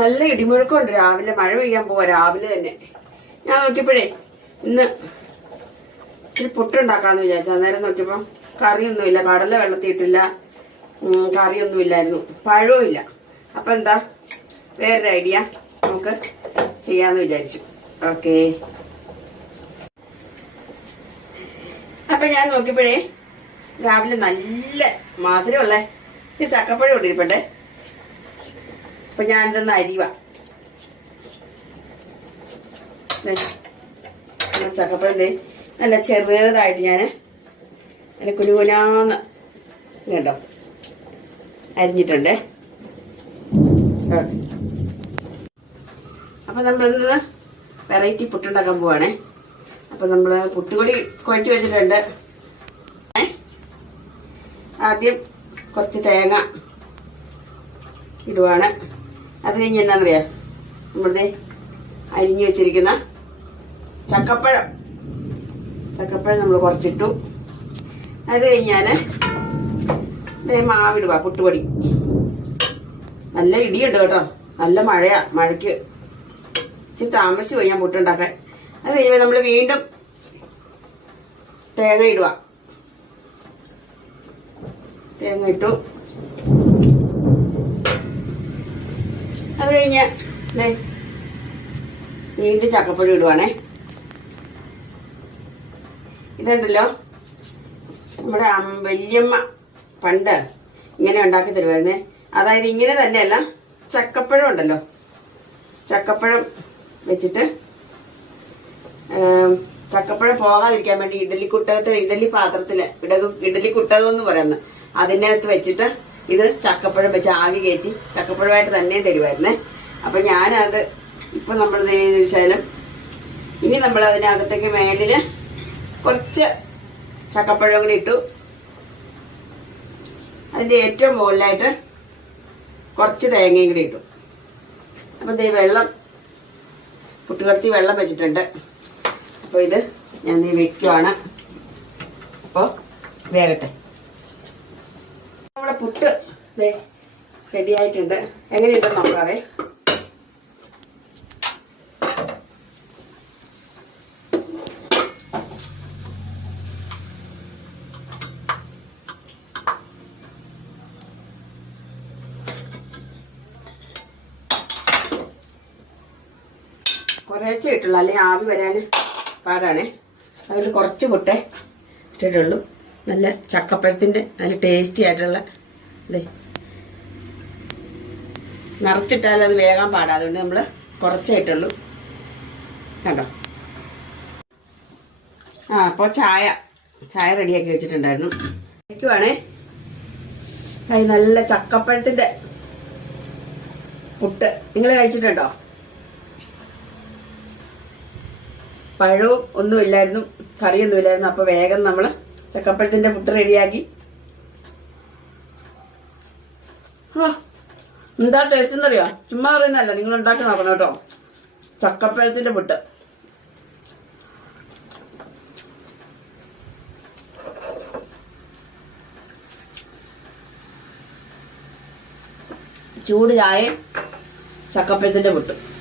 നല്ല ഇടിമുഴക്കമുണ്ട് രാവിലെ. മഴ പെയ്യാൻ പോവാ രാവിലെ തന്നെ. ഞാൻ നോക്കിയപ്പോഴേ ഇന്ന് ഇച്ചിരി പുട്ടുണ്ടാക്കാന്ന് വിചാരിച്ചു. അന്നേരം നോക്കിയപ്പോ കറിയൊന്നുമില്ല കടല വെള്ളത്തിയിട്ടില്ല. കറിയൊന്നുമില്ലായിരുന്നു. പഴവും ഇല്ല അപ്പൊ എന്താ? വേറൊരു ഐഡിയ നമുക്ക് ചെയ്യാന്ന് വിചാരിച്ചു. ഓക്കെ. അപ്പൊ ഞാൻ നോക്കിയപ്പോഴേ രാവിലെ നല്ല മധുരമുള്ള ഇച്ചിരി ചക്കപ്പഴം കൊണ്ടിരിപ്പട്ടെ അപ്പൊ ഞാനിതൊന്ന് അരിവ. ചക്കപ്പഴം ദേ നല്ല ചെറുതായിട്ട് ഞാൻ നല്ല കുനുകുനാന്ന് കണ്ടോ അരിഞ്ഞിട്ടുണ്ടേ. അപ്പൊ നമ്മളിന്ന് വെറൈറ്റി പുട്ടുണ്ടാക്കാൻ പോവാണേ. അപ്പൊ നമ്മൾ പുട്ടുപൊടി കുഴച്ച് വെച്ചിട്ടുണ്ട്. ആദ്യം കുറച്ച് തേങ്ങ ഇടുവാണ്. അത് കഴിഞ്ഞ് എന്നാന്നറിയാ? നമ്മളുടെ അരിഞ്ഞു വെച്ചിരിക്കുന്ന ചക്കപ്പഴം. ചക്കപ്പഴം നമ്മൾ കുറച്ചിട്ടു. അത് കഴിഞ്ഞാൽ മാവിടുക പുട്ടുപൊടി. നല്ല ഇടിയുണ്ട് കേട്ടോ. നല്ല മഴയാ മഴയ്ക്ക്. ഇച്ചിരി താമസിച്ച് പോയി ഞാൻ പുട്ടുണ്ടാക്കാൻ. അത് കഴിയുമ്പോൾ നമ്മൾ വീണ്ടും തേങ്ങ ഇടുക തേങ്ങ ഇട്ടു. അത് കഴിഞ്ഞ് വീണ്ടും ചക്കപ്പഴം ഇടുവാണേ. ഇതുണ്ടല്ലോ നമ്മുടെ വല്യമ്മ പണ്ട് ഇങ്ങനെ ഉണ്ടാക്കി തരുമായിരുന്നേ അതായത് ഇങ്ങനെ തന്നെയല്ല ചക്കപ്പഴം ഉണ്ടല്ലോ. ചക്കപ്പഴം വെച്ചിട്ട് ചക്കപ്പഴം പോകാതിരിക്കാൻ വേണ്ടി ഇഡലി കുട്ടകത്തിൽ ഇഡലി പാത്രത്തിൽ ഇഡലി കുട്ടകം എന്ന് പറയുന്നത് അതിനകത്ത് വെച്ചിട്ട് ഇത് ചക്കപ്പഴം വെച്ച് ആവി കയറ്റി. ചക്കപ്പഴമായിട്ട് തന്നെ തരുമായിരുന്നേ അപ്പൊ ഞാനത് ഇപ്പൊ നമ്മൾ വെച്ചാലും ഇനി നമ്മൾ അതിനകത്തേക്ക് മേളിൽ കുറച്ച് ചക്കപ്പഴം കൂടി ഇട്ടു. അതിന്റെ ഏറ്റവും മുകളിലായിട്ട് കുറച്ച് തേങ്ങയും കൂടി ഇട്ടു. അപ്പൊ ദേ വെള്ളം പുട്ടുകടത്തി വെള്ളം വെച്ചിട്ടുണ്ട്. അപ്പൊ ഇത് ഞാൻ ദേ വെക്കുവാണ്. അപ്പൊ വേകട്ടെ നമ്മുടെ പുട്ട് റെഡി ആയിട്ടുണ്ട്. എങ്ങനെയുണ്ടെന്ന് നോക്കാവേ? കുറേച്ചേ ഇട്ടുള്ളൂ. അല്ലെങ്കിൽ ആവി വരാൻ പാടാണേ. അതിൽ കുറച്ച് പൊട്ടേ ഇട്ടിട്ടുള്ളൂ. നല്ല ചക്കപ്പഴത്തിന്റെ നല്ല ടേസ്റ്റി ആയിട്ടുള്ള ഇതേ നിറച്ചിട്ടാൽ അത് വേഗം പാടാ. അതുകൊണ്ട് നമ്മൾ കുറച്ചായിട്ടുള്ളൂ. കേട്ടോ ആ അപ്പോൾ ചായ. ചായ റെഡിയാക്കി വെച്ചിട്ടുണ്ടായിരുന്നു. കഴിക്കുവാണേ അത് നല്ല ചക്കപ്പഴത്തിന്റെ പുട്ട്. നിങ്ങൾ കഴിച്ചിട്ടുണ്ടോ? പഴവും ഒന്നുമില്ലായിരുന്നു കറിയൊന്നുമില്ലായിരുന്നു. അപ്പോൾ വേഗം നമ്മൾ ചക്കപ്പഴത്തിന്റെ പുട്ട് റെഡിയാക്കി. എന്താ ടേസ്റ്റ് എന്നറിയോ ചുമ്മാ പറയുന്നല്ല നിങ്ങൾ ഉണ്ടാക്കി നോക്കണം കേട്ടോ. ചക്കപ്പഴത്തിന്റെ പുട്ട്. ചൂട് ചായയും ചക്കപ്പഴത്തിന്റെ പുട്ടും.